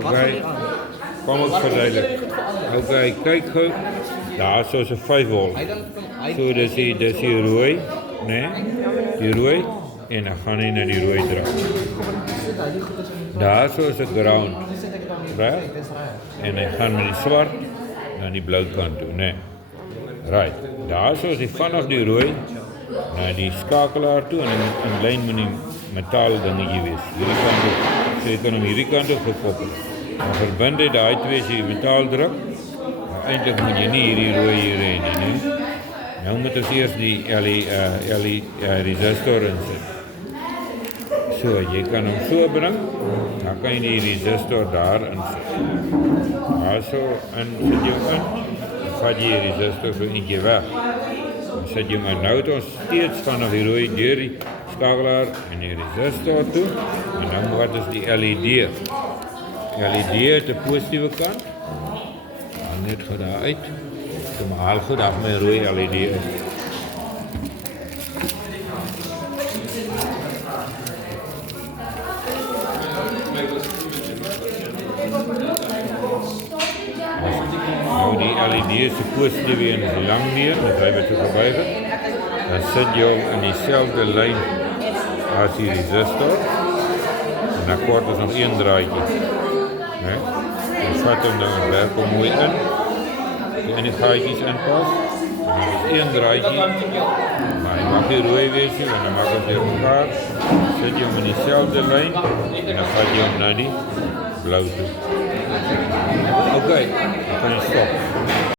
Oké, kom ons verduidelik. Oké, kyk gou. Daar is 'n 5 volt. So dis die rooi, né? Die rooi en dan gaan hy na die rooi draai. Daar is 'n ground. Reg? En hy gaan met die swart na die blou kant toe, né? Right. Daar is die vanaf die rooi na die skakelaar toe en in lyn met die metaal dingetjie wees. Hierdie kant toe. So jy kan hom hierdie kant toe gekoppel. Dan verbind jy daai twee as jy metaal druk. Maar eintlik moet jy nie hierdie rooi hier hê nie. Nou moet ons eers die resistor insit. So, jy kan hom so bring, dan kan jy die resistor daar insit. Daar so, en sit jy hom in, dan vat jy die resistor so eentjie weg. Dan sit jy hom in. Nou het ons steeds vanaf die rooi deur die skakelaar en die resistor toe. En dan wat is die LED? LED het 'n positiewe kant. Dan net gou daar uit. So maar haal goed af my rooi LED is. Nou die LED is se positiewe en is lang weer, met hy wat so verbyg het. Dan sit jy hom in dieselfde lyn as die resistor. En dan kort is nog een draadjie. Né? Dan vat hom dan en werk hom mooi in. Die gaatjies inpas. En dan is een draadjie. Maar hy mag nie rooi wees nie, want dan maak ons weer mekaar. Sit jy hom in dieselfde lyn en dan vat jy hom na die blou toe. Oké, dan kan jy stop.